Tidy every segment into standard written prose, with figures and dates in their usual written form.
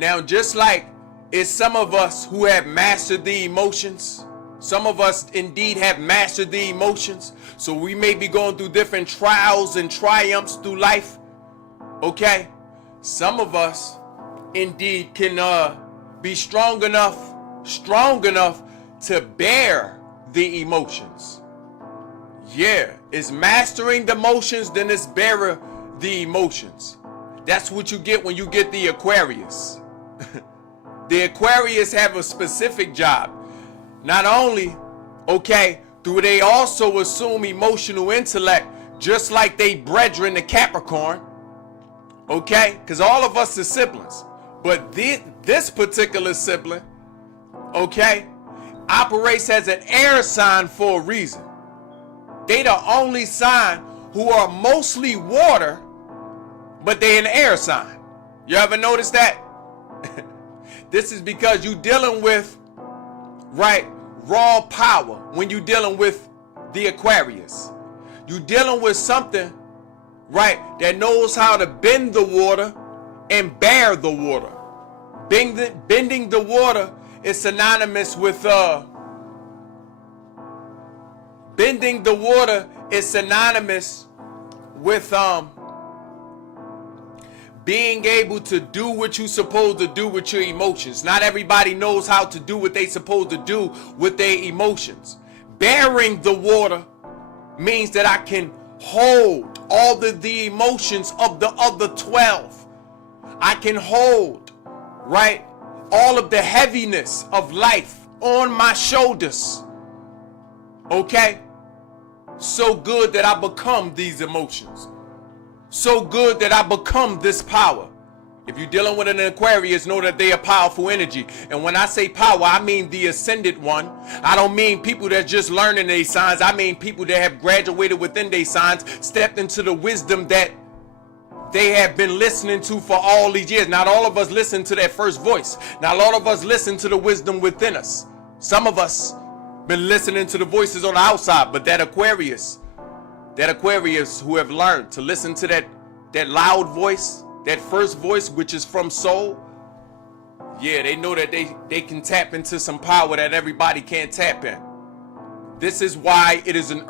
Now, just like it's some of us who have mastered the emotions, some of us indeed have mastered the emotions. So we may be going through different trials and triumphs through life. Okay? Some of us indeed can be strong enough to bear the emotions. Yeah, it's mastering the emotions, then it's bearer the emotions. That's what you get when you get the Aquarius. The Aquarius have a specific job. Not only, okay, do they also assume emotional intellect just like they brethren, the Capricorn, okay? Because all of us are siblings. But this particular sibling, okay, operates as an air sign for a reason. They the only sign who are mostly water, but they an air sign. You ever notice that? This is because you dealing with, right, raw power when you dealing with the Aquarius. You dealing with something, right, that knows how to bend the water and bear the water. Bending the water is synonymous with bending the water is synonymous with being able to do what you're supposed to do with your emotions. Not everybody knows how to do what they supposed to do with their emotions. Bearing the water means that I can hold all the emotions of the other 12. I can hold, right, all of the heaviness of life on my shoulders. Okay? So good that I become these emotions. So good that I become this power. If you're dealing with an Aquarius, know that they are powerful energy. And when I say power, I mean the ascended one. I don't mean people that just learning their signs. I mean people that have graduated within their signs, stepped into the wisdom that they have been listening to for all these years. Not all of us listen to that first voice. Not all of us listen to the wisdom within us. Some of us been listening to the voices on the outside, but that Aquarius who have learned to listen to that loud voice, that first voice, which is from soul, yeah, they know that they can tap into some power that everybody can't tap in. This is why it is an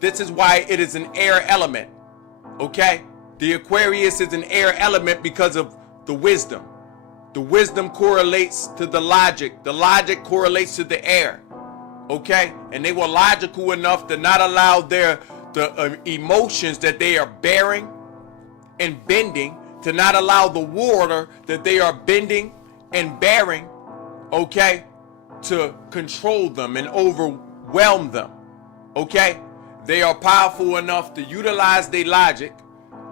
this is why it is an air element. Okay? The Aquarius is an air element because of the wisdom. The wisdom correlates to the logic. The logic correlates to the air. Okay? And they were logical enough to not allow the emotions that they are bearing and bending, to not allow the water that they are bending and bearing, okay, to control them and overwhelm them. Okay? They are powerful enough to utilize their logic,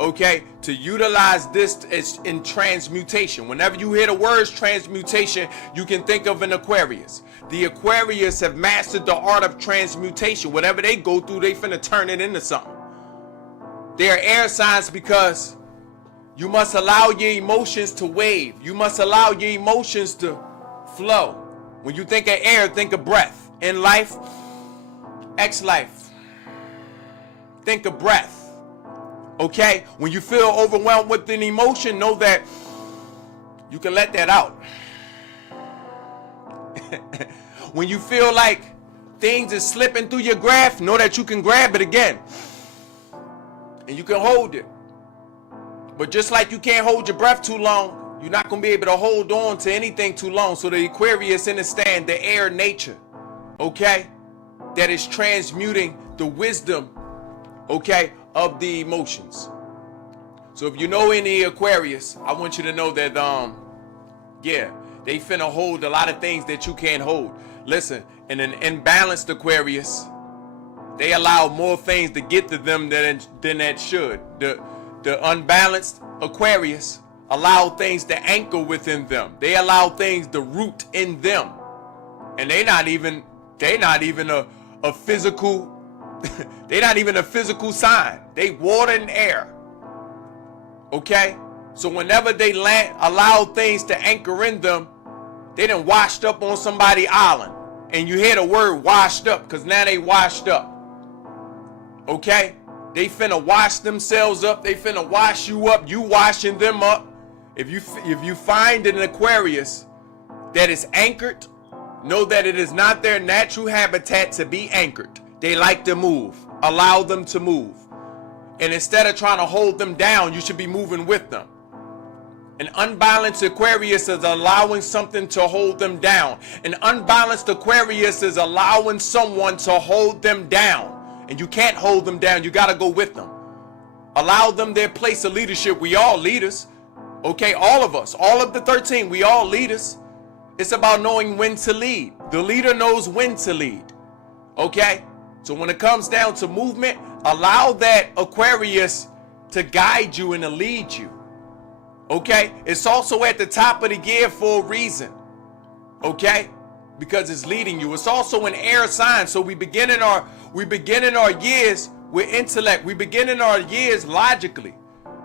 okay, to utilize this as in transmutation. Whenever you hear the words transmutation, you can think of an Aquarius. The Aquarius have mastered the art of transmutation. Whatever they go through, they finna turn it into something. They are air signs because you must allow your emotions to wave. You must allow your emotions to flow. When you think of air, think of breath. In life, ex-life, think of breath. Okay? When you feel overwhelmed with an emotion, know that you can let that out. When you feel like things is slipping through your grasp, know that you can grab it again. And you can hold it. But just like you can't hold your breath too long, you're not going to be able to hold on to anything too long. So the Aquarius understand the air nature, okay, that is transmuting the wisdom, okay, of the emotions. So if you know any Aquarius, I want you to know that, yeah, they finna hold a lot of things that you can't hold. Listen, in an imbalanced Aquarius, they allow more things to get to them than that should. The unbalanced Aquarius allow things to anchor within them. They allow things to root in them. And they're not even a physical, they're not even a physical sign. They water and air. Okay? So whenever they allow things to anchor in them, they done washed up on somebody's island. And you hear the word washed up because now they washed up. Okay? They finna wash themselves up. They finna wash you up. You washing them up. If you find an Aquarius that is anchored, know that it is not their natural habitat to be anchored. They like to move. Allow them to move. And instead of trying to hold them down, you should be moving with them. An unbalanced Aquarius is allowing something to hold them down. An unbalanced Aquarius is allowing someone to hold them down. And you can't hold them down. You got to go with them. Allow them their place of leadership. We all leaders. Okay, all of us. All of the 13, we all leaders. It's about knowing when to lead. The leader knows when to lead. Okay? So when it comes down to movement, allow that Aquarius to guide you and to lead you. Okay? It's also at the top of the gear for a reason. Okay? Because it's leading you. It's also an air sign. So we begin in our years with intellect. We begin in our years logically.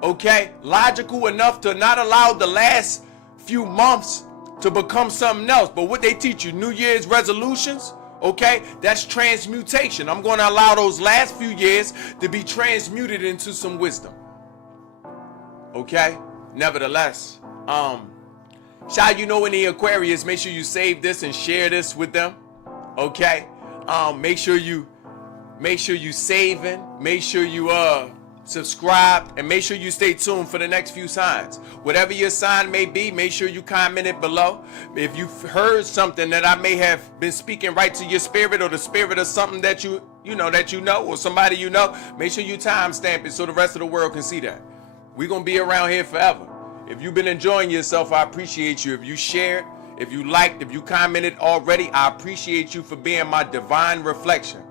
Okay? Logical enough to not allow the last few months to become something else. But what they teach you, New Year's resolutions, okay, that's transmutation. I'm going to allow those last few years to be transmuted into some wisdom. Okay? Nevertheless, shout, you know, any Aquarius, make sure you save this and share this with them. Okay? Make sure you saving, make sure you subscribe, and make sure you stay tuned for the next few signs. Whatever your sign may be, make sure you comment it below. If you've heard something that I may have been speaking right to your spirit, or the spirit of something that you know, or somebody you know, make sure you timestamp it so the rest of the world can see that. We're going to be around here forever. If you've been enjoying yourself, I appreciate you. If you shared, if you liked, if you commented already, I appreciate you for being my divine reflection.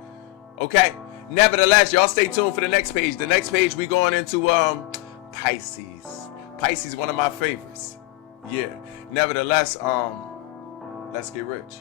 Okay? Nevertheless, y'all stay tuned for the next page. The next page, we going into Pisces. Pisces, one of my favorites. Yeah. Nevertheless, let's get rich.